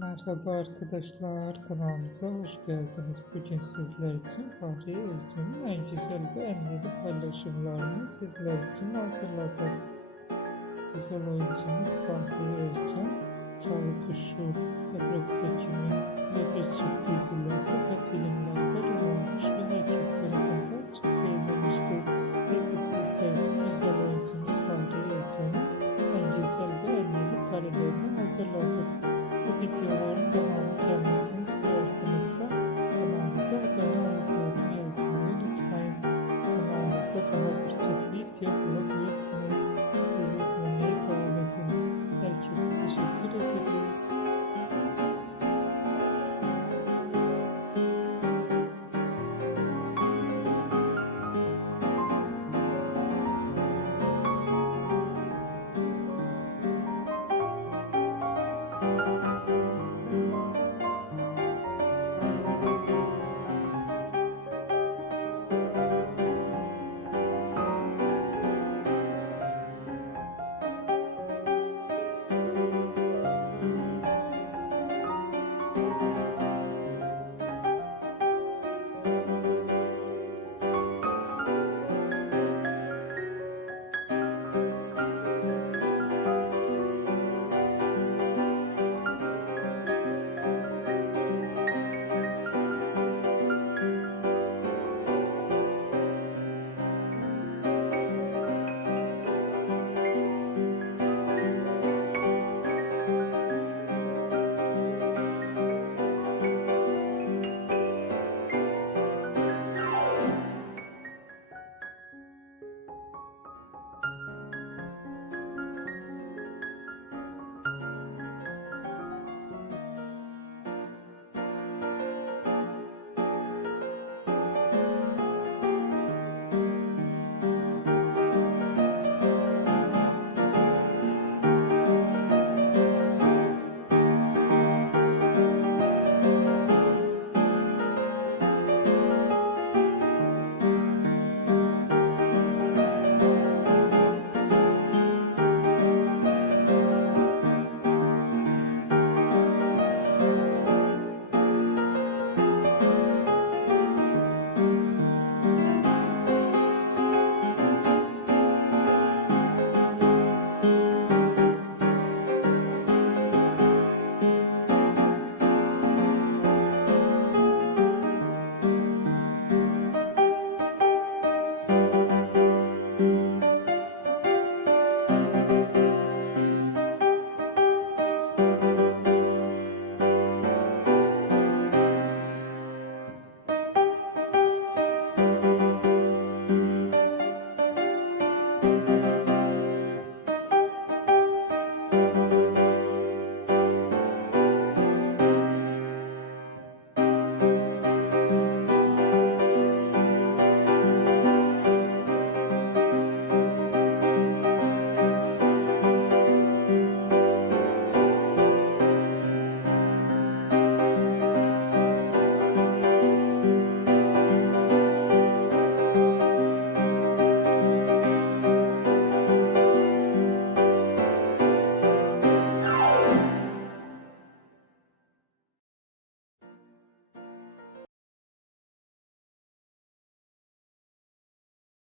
Merhaba arkadaşlar, kanalımıza hoş geldiniz. Bugün sizler için Fahriye Evcen'in en güzel ve en yeni paylaşımlarını sizler için hazırladık. Güzel oyuncumuz Fahriye Evcen, Çalı Kuşu, Bebek Dökümü ve birçok dizilerde ve filmlerde rol almış ve herkes tarafından çok beğenilmişti. Biz de sizler için güzel oyuncumuz Fahriye Evcen'in en güzel ve en yeni karelerini hazırladık. Bu videoların devamı gelmesini istiyorsanız kanalımıza abone olup yorum yazmayı unutmayın. Kanalımızda daha birçok video bulabilirsiniz. Bizi izlemeye devam edin. Herkese teşekkür ederiz.